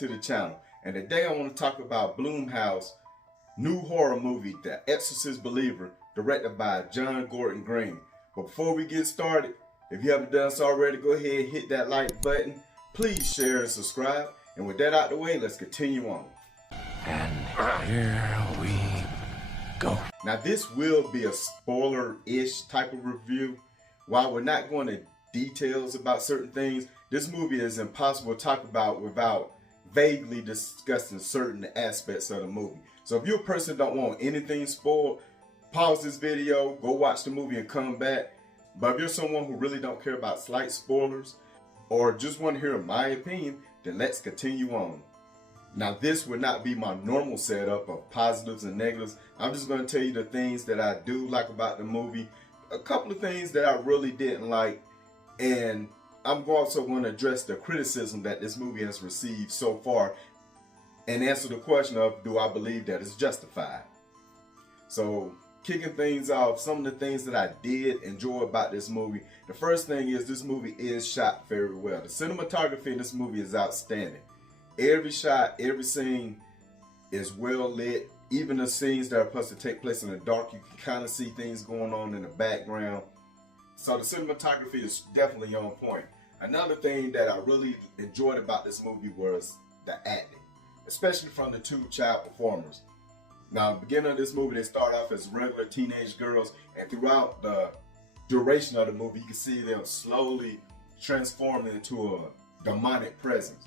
to the channel. And today I want to talk about Blumhouse's new horror movie, The Exorcist Believer, directed by John Gordon Green. But before we get started, if you haven't done so already, go ahead and hit that like button. Please share and subscribe. And with that out the way, let's continue on. And here we go. Now this will be a spoiler-ish type of review. While we're not going to details about certain things, this movie is impossible to talk about without vaguely discussing certain aspects of the movie. So if you're a person that don't want anything spoiled, pause this video, go watch the movie and come back. But if you're someone who really don't care about slight spoilers or just want to hear my opinion, then let's continue on. Now this would not be my normal setup of positives and negatives. I'm just going to tell you the things that I do like about the movie, a couple of things that I really didn't like, and I'm also going to address the criticism that this movie has received so far and answer the question of, do I believe that it's justified? So kicking things off, some of the things that I did enjoy about this movie. The first thing is this movie is shot very well. The cinematography in this movie is outstanding. Every shot, every scene is well lit. Even the scenes that are supposed to take place in the dark, you can kind of see things going on in the background. So the cinematography is definitely on point. Another thing that I really enjoyed about this movie was the acting, especially from the two child performers. Now, at the beginning of this movie, they start off as regular teenage girls, and throughout the duration of the movie, you can see them slowly transforming into a demonic presence.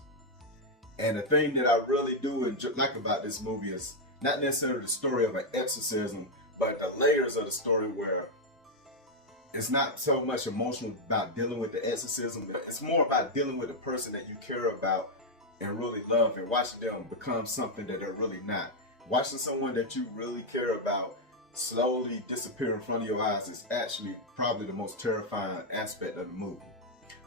And the thing that I really do like about this movie is not necessarily the story of an exorcism, but the layers of the story where it's not so much emotional about dealing with the exorcism, but it's more about dealing with the person that you care about and really love and watching them become something that they're really not. Watching someone that you really care about slowly disappear in front of your eyes is actually probably the most terrifying aspect of the movie.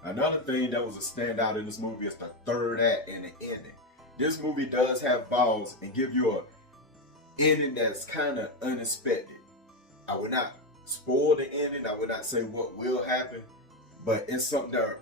Another thing that was a standout in this movie is the third act and the ending. This movie does have balls and give you a ending that's kind of unexpected. I would not spoil the ending, I would not say what will happen, but it's something that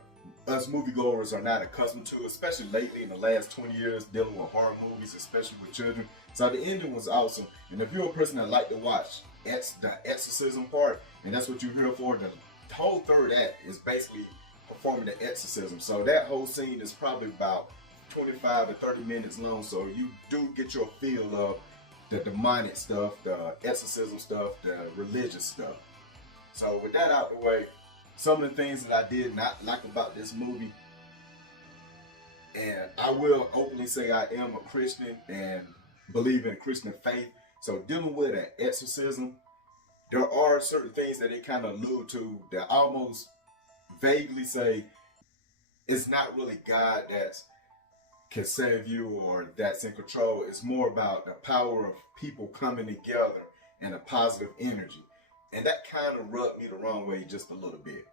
us moviegoers are not accustomed to, especially lately in the last 20 years dealing with horror movies, especially with children. So the ending was awesome, and if you're a person that like to watch the exorcism part, and that's what you're here for, the whole third act is basically performing the exorcism. So that whole scene is probably about 25 to 30 minutes long, so you do get your feel of the demonic stuff, the exorcism stuff, the religious stuff. So with that out the way, some of the things that I did not like about this movie, and I will openly say I am a Christian and believe in Christian faith, so dealing with an exorcism, there are certain things that they kind of allude to that almost vaguely say it's not really God that can save you or that's in control. It's more about the power of people coming together and a positive energy. And that kind of rubbed me the wrong way just a little bit.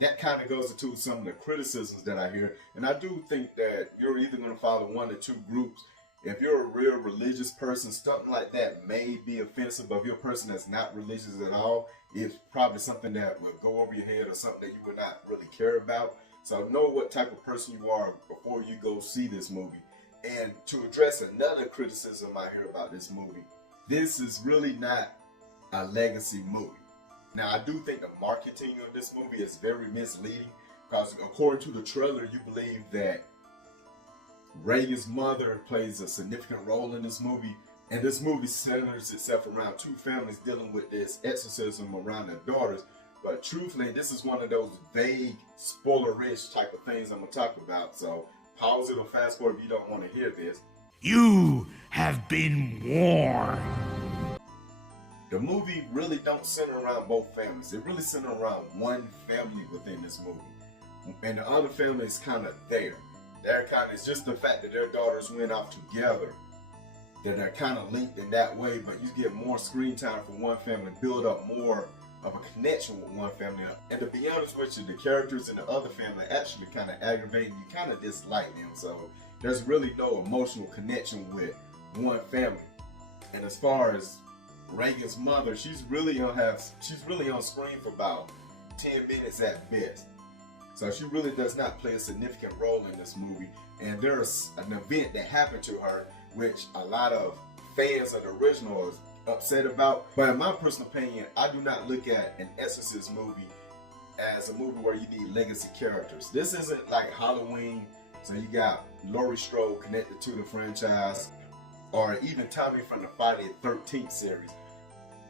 That kind of goes into some of the criticisms that I hear. And I do think that you're either going to follow one or two groups. If you're a real religious person, something like that may be offensive, but if you're a person that's not religious at all, it's probably something that will go over your head or something that you would not really care about. So know what type of person you are before you go see this movie. And to address another criticism I hear about this movie, this is really not a legacy movie. Now I do think the marketing of this movie is very misleading, because according to the trailer, you believe that Reagan's mother plays a significant role in this movie, and this movie centers itself around two families dealing with this exorcism around their daughters. But truthfully, this is one of those vague, spoiler-rich type of things I'm going to talk about. So pause it or fast forward if you don't want to hear this. You have been warned. The movie really don't center around both families. It really centers around one family within this movie. And the other family is kind of there. It's just the fact that their daughters went off together, that they're kind of linked in that way, but you get more screen time for one family, build up more of a connection with one family. And to be honest with you, the characters in the other family actually kind of aggravate, you kind of dislike them. So there's really no emotional connection with one family. And as far as Reagan's mother, she's really on screen for about 10 minutes at best. So she really does not play a significant role in this movie. And there's an event that happened to her, which a lot of fans of the original is upset about. But in my personal opinion, I do not look at an Exorcist movie as a movie where you need legacy characters. This isn't like Halloween, so you got Laurie Strode connected to the franchise, or even Tommy from the Friday the 13th series.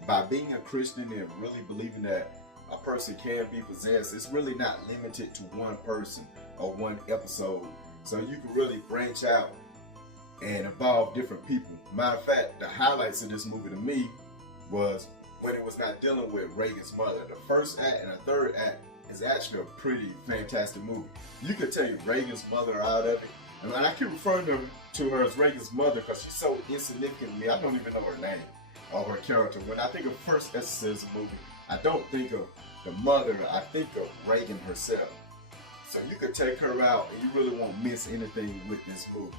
By being a Christian and really believing that a person can be possessed, it's really not limited to one person or one episode. So you can really branch out and involve different people. Matter of fact, the highlights of this movie to me was when it was not dealing with Reagan's mother. The first act and the third act is actually a pretty fantastic movie. You could take Reagan's mother out of it. And I keep referring to her as Reagan's mother because she's so insignificant to me. I don't even know her name or her character. When I think of first Exorcist movie, I don't think of the mother, I think of Reagan herself. So you could take her out and you really won't miss anything with this movie.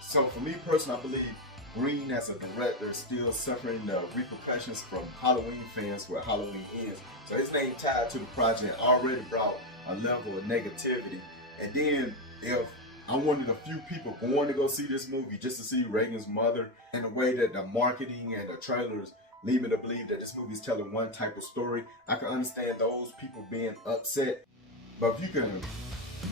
So for me personally, I believe Green as a director is still suffering the repercussions from Halloween fans where Halloween ends. So his name tied to the project already brought a level of negativity. And then if I wanted a few people going to go see this movie just to see Reagan's mother, and the way that the marketing and the trailers lead me to believe that this movie is telling one type of story, I can understand those people being upset. But if you can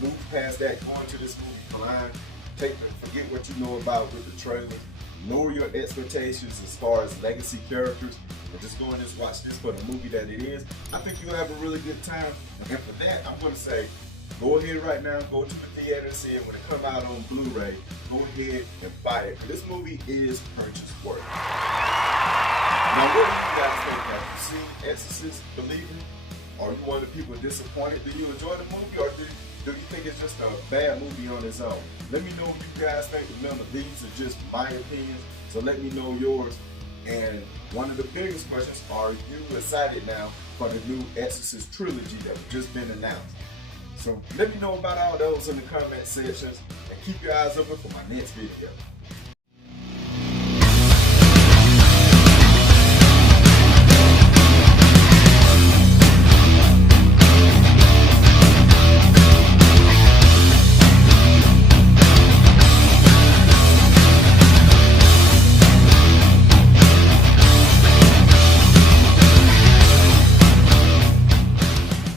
move past that, go into this movie blind, forget what you know about with the trailers, lower your expectations as far as legacy characters, and just go and just watch this for the movie that it is, I think you'll have a really good time. And for that, I'm going to say, go ahead right now, go to the theater and see it. When it come out on Blu-ray, go ahead and buy it. This movie is purchase worthy. Now, what do you guys think? Have you seen Exorcist Believer? Are you one of the people disappointed? Do you enjoy the movie, or do you think it's just a bad movie on its own? Let me know what you guys think. Remember, these are just my opinions, so let me know yours. And one of the biggest questions, are you excited now for the new Exorcist trilogy that has just been announced? So let me know about all those in the comment sections, and keep your eyes open for my next video.